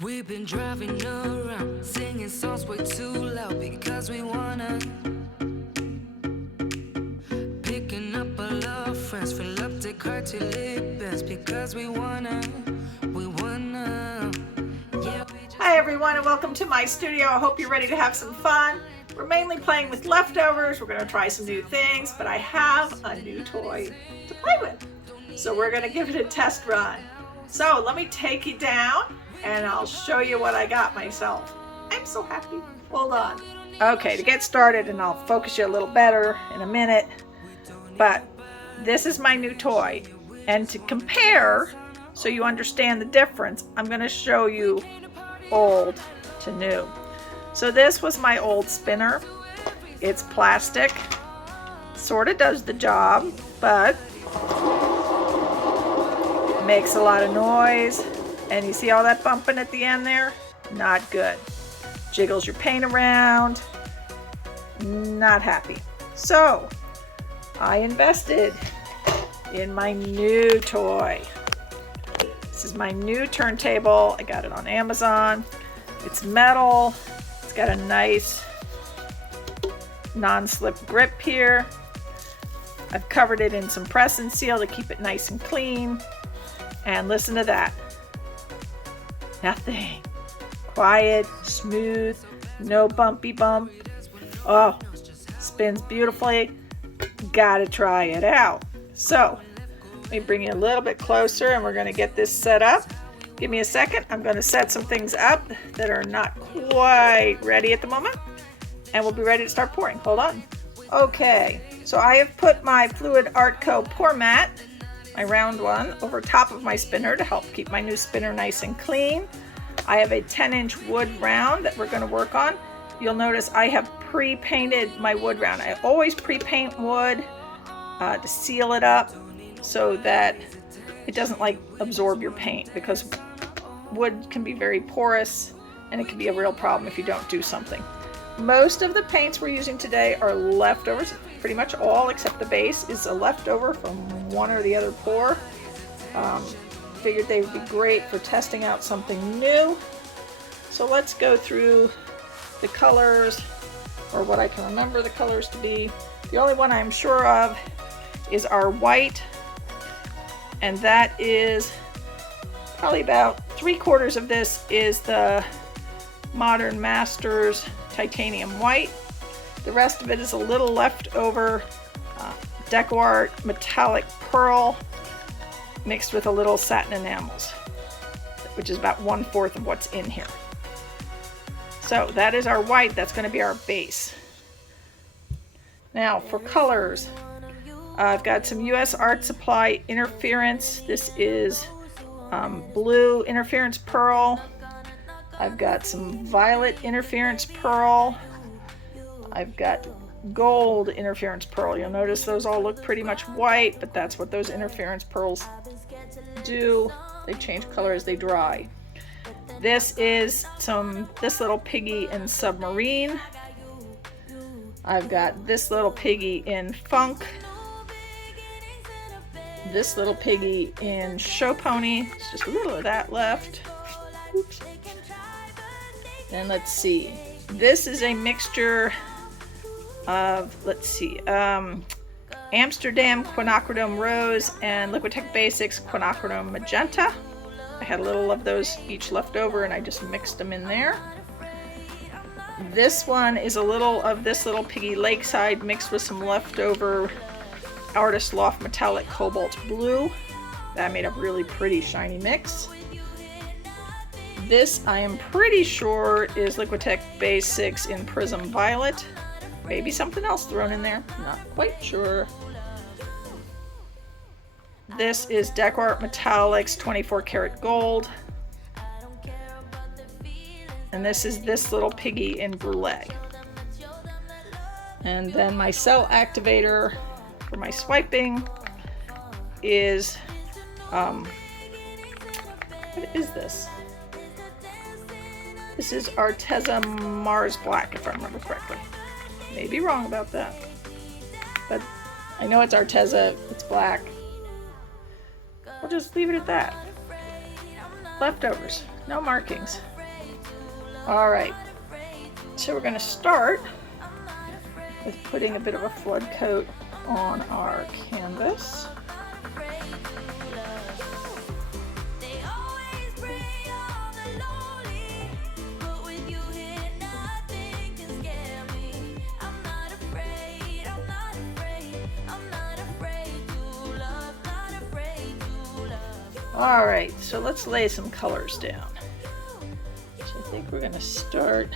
We've been driving around, singing songs way too loud because we wanna. Picking up all our friends, fill up the car till it bends because we wanna. Yeah, Hi everyone and welcome to my studio. I hope you're ready to have some fun. We're mainly playing with leftovers. We're going to try some new things, but I have a new toy to play with. So we're going to give it a test run. So let me take you down and I'll show you what I got myself. I'm so happy. Hold on. Okay, to get started, and I'll focus you a little better in a minute, but this is my new toy. And to compare, so you understand the difference, I'm going to show you old to new. So this was my old spinner. It's plastic, sort of does the job, but makes a lot of noise. And you see all that bumping at the end there? Not good. Jiggles your paint around. Not happy. So I invested in my new toy. This is my new turntable. I got it on Amazon. It's metal. It's got a nice non-slip grip here. I've covered it in some press and seal to keep it nice and clean. And listen to that. Nothing. Quiet, smooth, no bumpy bump. Oh, spins beautifully. Gotta try it out. So, let me bring you a little bit closer and we're going to get this set up. Give me a second. I'm going to set some things up that are not quite ready at the moment. And we'll be ready to start pouring. Hold on. Okay, so I have put my Fluid Art Co. pour mat, my round one, over top of my spinner to help keep my new spinner nice and clean. I have a 10-inch wood round that we're going to work on. You'll notice I have pre-painted my wood round. I always pre-paint wood to seal it up so that it doesn't like absorb your paint, because wood can be very porous and it can be a real problem if you don't do something. Most of the paints we're using today are leftovers. Pretty much all except the base is a leftover from one or the other pour. Figured they would be great for testing out something new. So let's go through the colors, or what I can remember the colors to be. The only one I'm sure of is our white, and that is probably about 3/4 of this is the Modern Masters titanium white. The rest of it is a little leftover Deco Art metallic pearl mixed with a little satin enamels, which is about 1/4 of what's in here. So that is our white. That's going to be our base. Now for colors, I've got some US Art Supply interference. This is blue interference pearl. I've got some violet interference pearl. I've got gold interference pearl. You'll notice those all look pretty much white, but that's what those interference pearls do. They change color as they dry. This is this little piggy in submarine. I've got this little piggy in funk. This little piggy in show pony. There's just a little of that left. Oops. And let's see. This is a mixture of, Amsterdam Quinacridone Rose and Liquitex Basics Quinacridone Magenta. I had a little of those each left over and I just mixed them in there. This one is a little of this little piggy Lakeside mixed with some leftover Artist Loft Metallic Cobalt Blue. That made a really pretty shiny mix. This I am pretty sure is Liquitex Basics in Prism Violet. Maybe something else thrown in there, not quite sure. This is Deco Art Metallics 24 karat gold. And this is this little piggy in Brulee. And then my cell activator for my swiping is, what is this? This is Arteza Mars Black, if I remember correctly. May be wrong about that, but I know it's Arteza, it's black. We'll just leave it at that. Leftovers. No markings. All right. So we're going to start with putting a bit of a flood coat on our canvas. All right, so let's lay some colors down. So I think we're gonna start.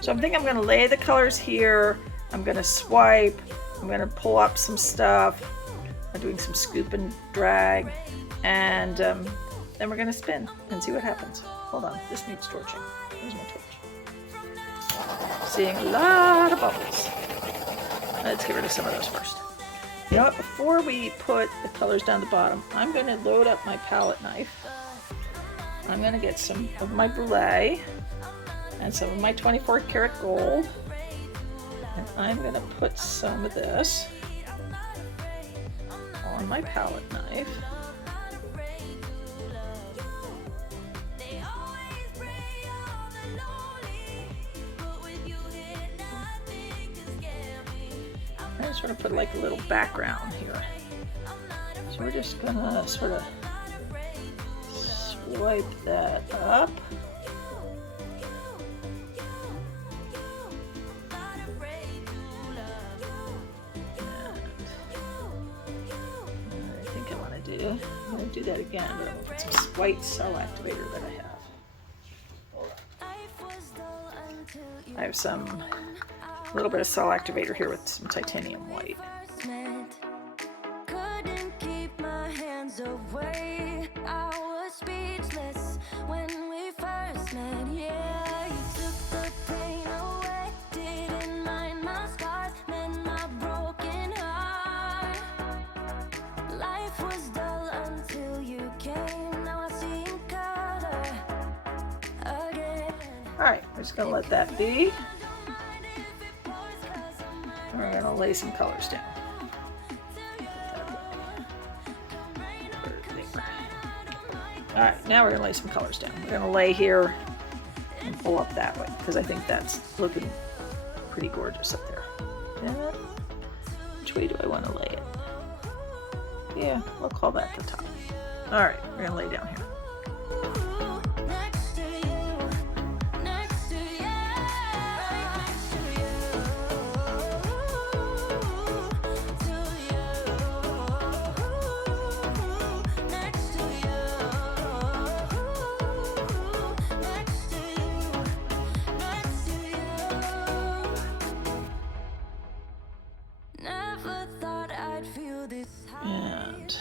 So I think I'm gonna lay the colors here. I'm gonna swipe. I'm gonna pull up some stuff. I'm doing some scoop and drag. And then we're gonna spin and see what happens. Hold on, this needs torching. Where's my torch? Seeing a lot of bubbles. Let's get rid of some of those first. You know what, before we put the colors down the bottom, I'm going to load up my palette knife. I'm going to get some of my brulee and some of my 24 karat gold. And I'm going to put some of this on my palette knife. I sort of put like a little background here. So we're just gonna sort of swipe that up. And I think I want to do, I'm going to do that again, but I'm going to put some white cell activator that I have. Hold on. I have some a little bit of cell activator here with some titanium white. Couldn't keep my hands away. I was speechless when we first met. Yeah, you took the pain away. Didn't mind my scars, then my broken heart. Life was dull until you came. Now I see in color again. All right, we're just gonna let that be. We're going to lay some colors down. Alright, now we're going to lay some colors down. We're going to lay here and pull up that way because I think that's looking pretty gorgeous up there. Yeah. Which way do I want to lay it? Yeah, we'll call that the top. Alright, we're going to lay down here. And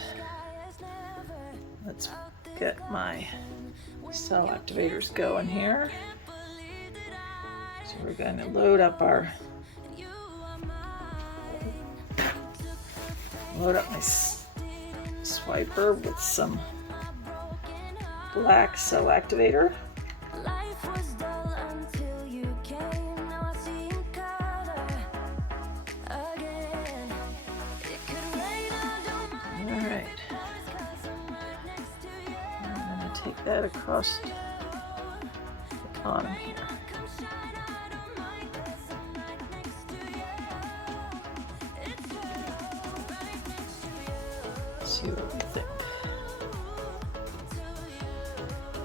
let's get my cell activators going here. So we're going to load up my swiper with some black cell activator. That across the bottom here. Let's see what we think.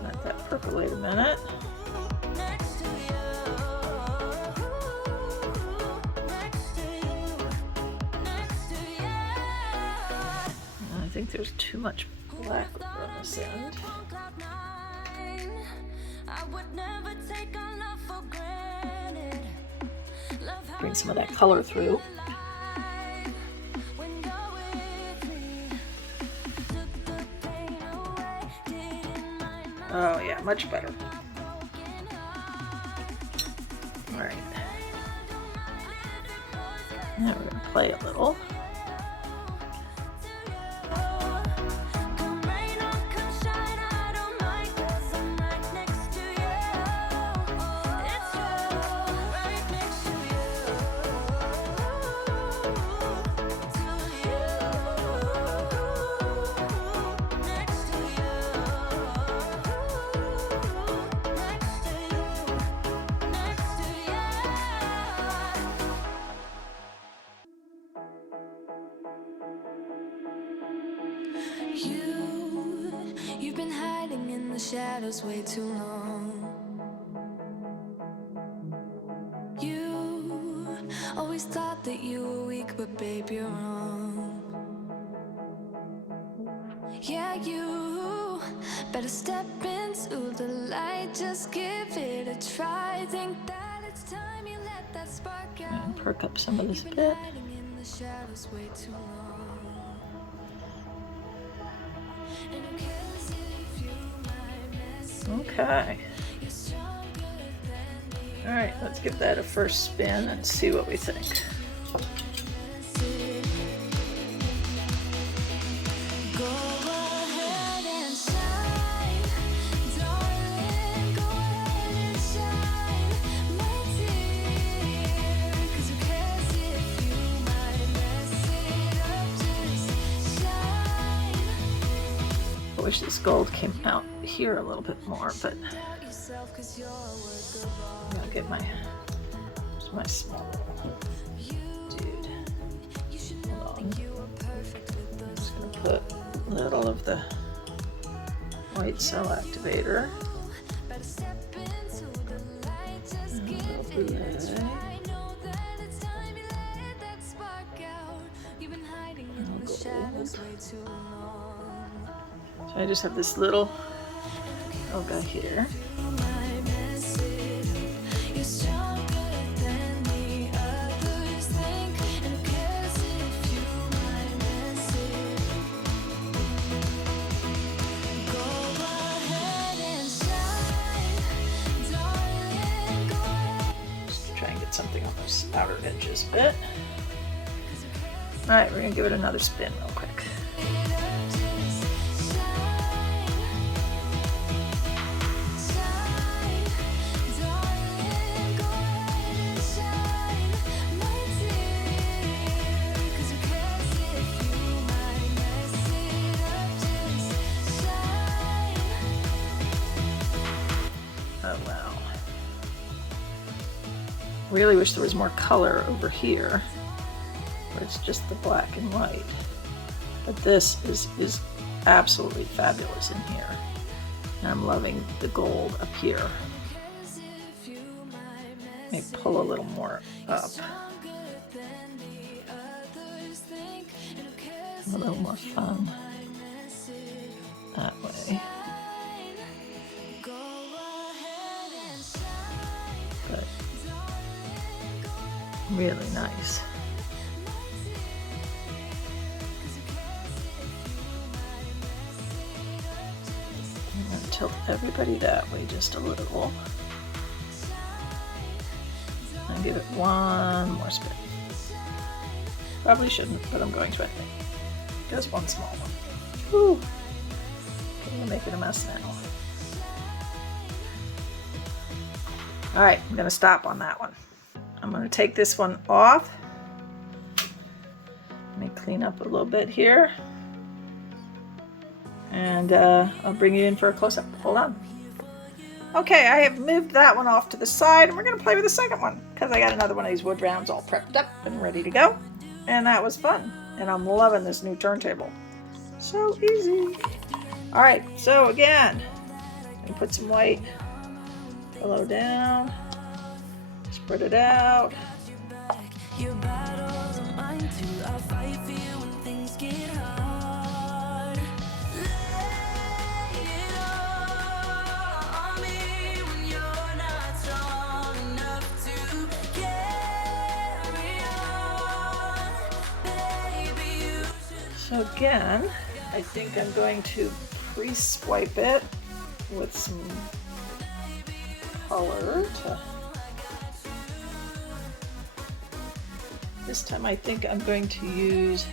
Let that percolate a minute. I think there's too much black over on this end. Bring some of that color through. Oh yeah, much better. All right. Now we're going to play a little. You've been hiding in the shadows way too long. You always thought that you were weak, but babe, you're wrong. Yeah, you better step into the light, just give it a try. Think that it's time you let that spark out. And perk up some of this You've bit. been hiding in the shadows way too long. And who cares if you might miss it? Okay. You're stronger than the All right, let's give that a first spin and see what we think. opposite. Go ahead and shine, darling. Go ahead and shine, my dear. 'Cause who cares if you might mess it up? Just shine. I wish this gold came out here a little bit more, but Doubt yourself 'cause you're a work of art. I'm gonna get my small dude. You should know that you are perfect with I'm those just gonna put a little of the white cell activator better step into the light, just and a give little it a boulet. try. Know that it's time you let that spark out. You've been hiding in the Gold. shadows way too long. So I just have this little guy here. You might mess it up. You're stronger than the others think. And who cares if you might mess it up? Go ahead and shine, darling. Go ahead and Just try and get something on those outer edges a bit. All right, we're gonna give it another spin real quick. Oh wow. Really wish there was more color over here, where it's just the black and white. But this is absolutely fabulous in here. And I'm loving the gold up here. Let me pull a little more up. A little more fun that way. But really nice. I'm going to tilt everybody that way just a little. And give it one more spin. Probably shouldn't, but I'm going to, I think. Just one small one. Whew. I'm making a mess now. All right, I'm going to stop on that one. I'm going to take this one off. Let me clean up a little bit here. And I'll bring you in for a close-up. Hold on. Okay, I have moved that one off to the side, and we're going to play with the second one because I got another one of these wood rounds all prepped up and ready to go. And that was fun. And I'm loving this new turntable. So easy. All right, so again, I'm going to put some white below down, spread it out. Your battles are mine too. I'll fight for you when things get hard. Lay it all on me when you're not strong enough to carry on. Baby, you should. So again, I think I'm going to pre-swipe it with some color to. This time I think I'm going to use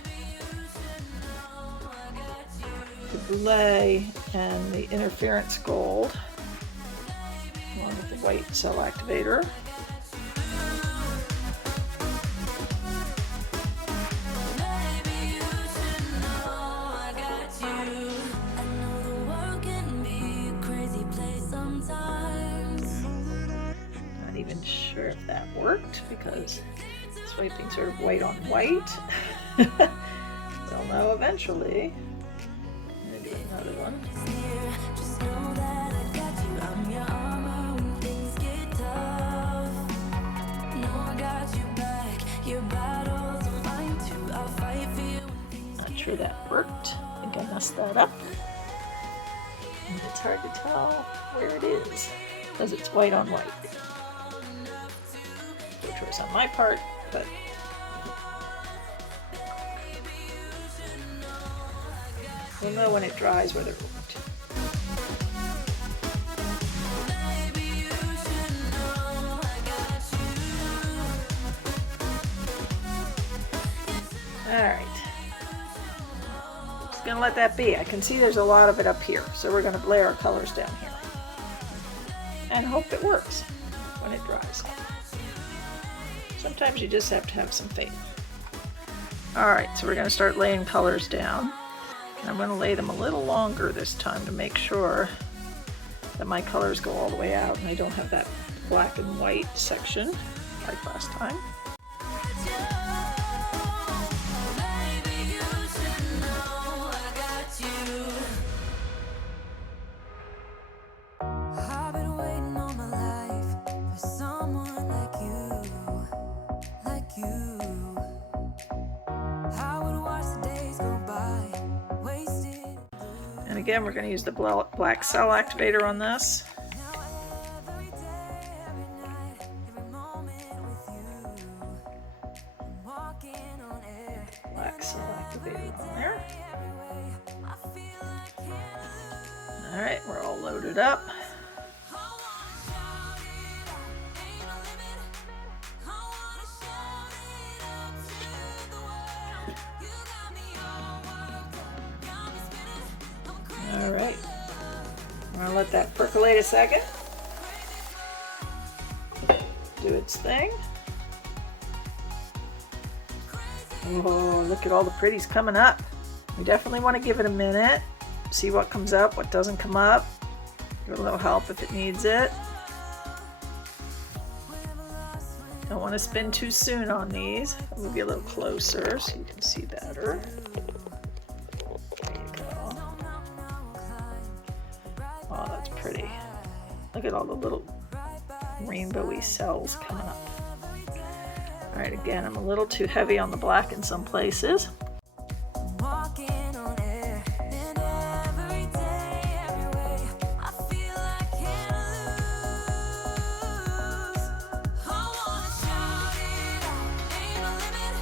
the boulet and the interference gold along with the white cell activator. Baby, you should know I got you. I know the world can be a crazy place sometimes. Not even sure if that worked because swiping sort of white on white. We'll know eventually. another one. Just know that I got you. I'm your armor when things get tough. No, I got you back. Your battles are mine too. I'll fight for you when things Not sure that worked. I think I messed that up. And it's hard to tell where it is because it's white on white, which was on my part, but we'll know when it dries whether it worked. Alright. Just gonna let that be. I can see there's a lot of it up here, so we're gonna lay our colors down here. And hope it works when it dries. Sometimes you just have to have some faith. Alright, so we're gonna start laying colors down. I'm going to lay them a little longer this time to make sure that my colors go all the way out and I don't have that black and white section like last time. I've been waiting all my life for someone like you. I would watch the days go by, wasted. And again, we're going to use the black cell activator on this. Every day, every night, every moment with you. I'm walking on air. Black cell activator on there. Every way, I feel I can't lose. Alright, we're all loaded up. Alright, I'm going to let that percolate a second. Do its thing. Oh, look at all the pretties coming up. We definitely want to give it a minute. See what comes up, what doesn't come up. Give it a little help if it needs it. Don't want to spin too soon on these. I'll move you a little closer so you can see better. There you go. Oh, that's pretty. Look at all the little rainbowy cells coming up. Alright, again, I'm a little too heavy on the black in some places. Walking on air, and every day, every way, I feel I can't lose. I wanna shout it out, ain't no limit.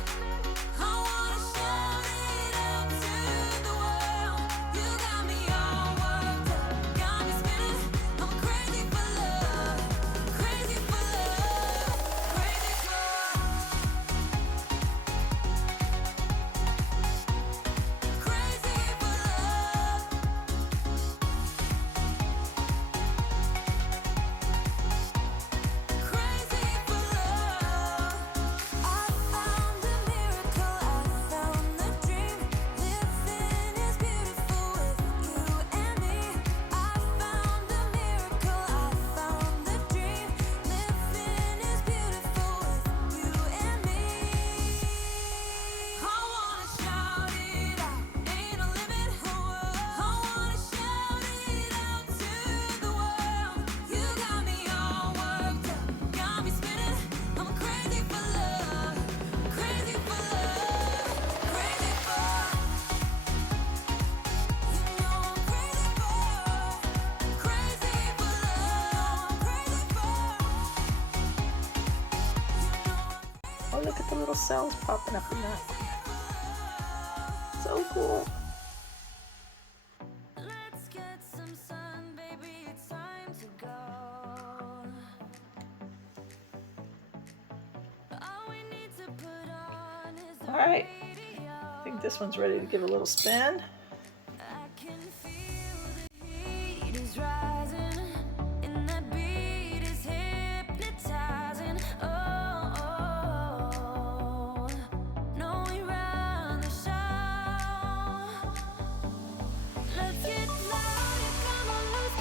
I wanna shout it out to the world. You got me all worked up, got me spinning. I'm crazy for love, crazy for love, crazy for Oh, look at the little cells popping up in that. So cool. Let's get some sun, baby, it's time to go. All we need to put on is the Alright, radio. I think this one's ready to give a little spin. I can feel the heat is rising, and that beat is hypnotizing. Oh, oh, no, we run the show. Let's get louder, come on, lose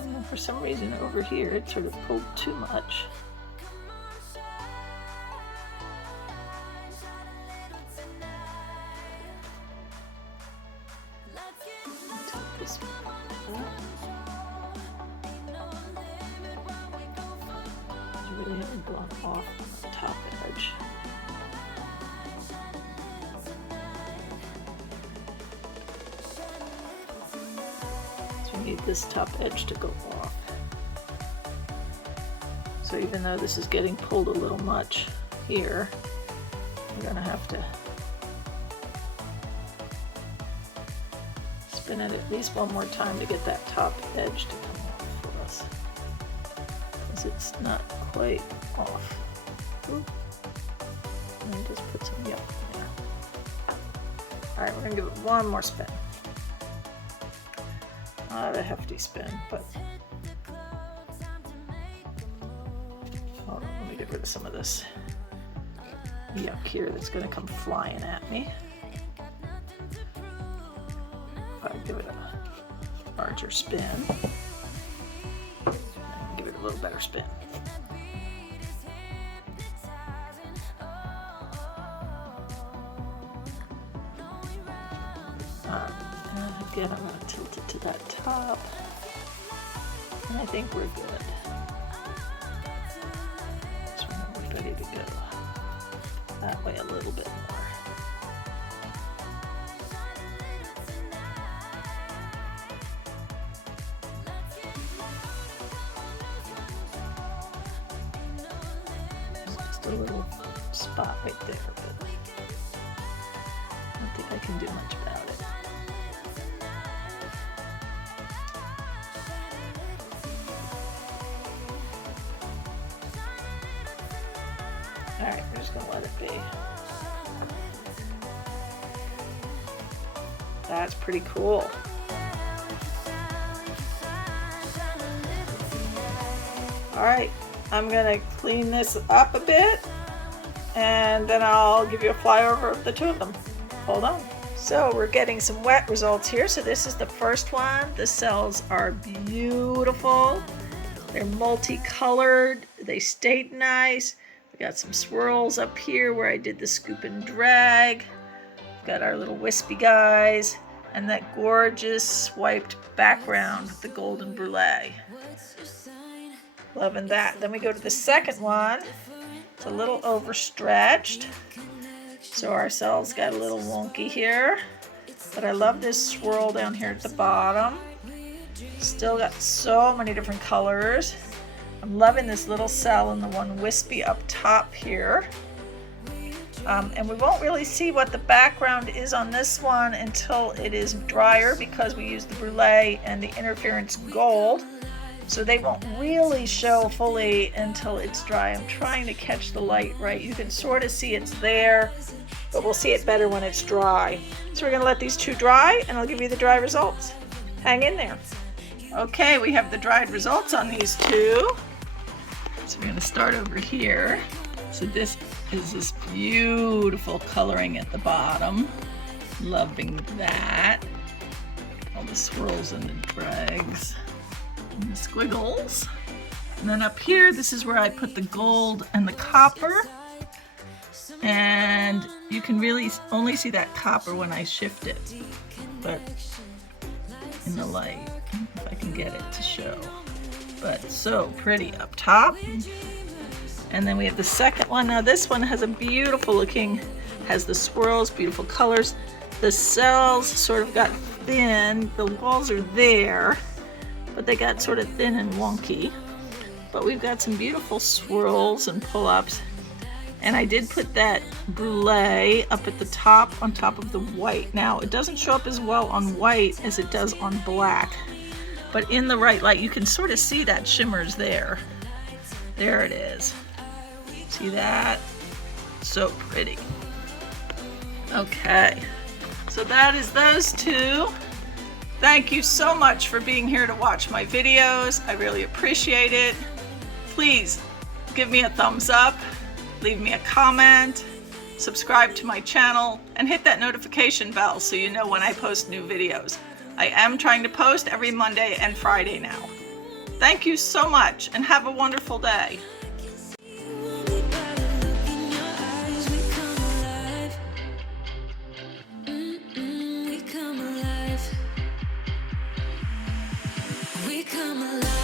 control. For some reason over here it sort of pulled too much. Come on, shine a little tonight. really haven't gone off on the top edge. So we need this top edge to go off. So even though this is getting pulled a little much here, we're going to have to spin it at least one more time to get that top edge to come off for us, because it's not quite off. Oop. And I just put some yuck in there. Alright, we're going to give it one more spin. Not a hefty spin, but hold on, let me get rid of some of this yuck here that's going to come flying at me. I'll give it a larger spin. Give it a little better spin. Again, I'm going to tilt it to that top. And I think we're good. So we're ready to go. That way a little bit more. A little spot right there, but I don't think I can do much about it. Alright, we're just going to let it be. That's pretty cool. Alright. I'm going to clean this up a bit, and then I'll give you a flyover of the two of them. Hold on. So we're getting some wet results here. So this is the first one. The cells are beautiful. They're multicolored. They stayed nice. We got some swirls up here where I did the scoop and drag. We've got our little wispy guys, and that gorgeous swiped background with the golden brulee. Loving that. Then we go to the second one. It's a little overstretched, so our cells got a little wonky here. But I love this swirl down here at the bottom. Still got so many different colors. I'm loving this little cell and the one wispy up top here. And we won't really see what the background is on this one until it is drier, because we use the brulee and the interference gold. So they won't really show fully until it's dry. I'm trying to catch the light right. You can sort of see it's there, but we'll see it better when it's dry. So we're going to let these two dry, and I'll give you the dry results. Hang in there. Okay, we have the dried results on these two. So we're going to start over here. So this is this beautiful coloring at the bottom. Loving that. All the swirls and the drags. And the squiggles. And then up here, this is where I put the gold and the copper. And you can really only see that copper when I shift it, but in the light, if I can get it to show. But so pretty up top. And then we have the second one. Now this one has a beautiful looking, has the swirls, beautiful colors. The cells sort of got thin. The walls are there, but they got sort of thin and wonky. But we've got some beautiful swirls and pull-ups. And I did put that brulee up at the top, on top of the white. Now, it doesn't show up as well on white as it does on black. But in the right light, you can sort of see that shimmers there. There it is. See that? So pretty. Okay, so that is those two. Thank you so much for being here to watch my videos. I really appreciate it. Please give me a thumbs up, leave me a comment, subscribe to my channel, and hit that notification bell so you know when I post new videos. I am trying to post every Monday and Friday now. Thank you so much, and have a wonderful day. We come alive.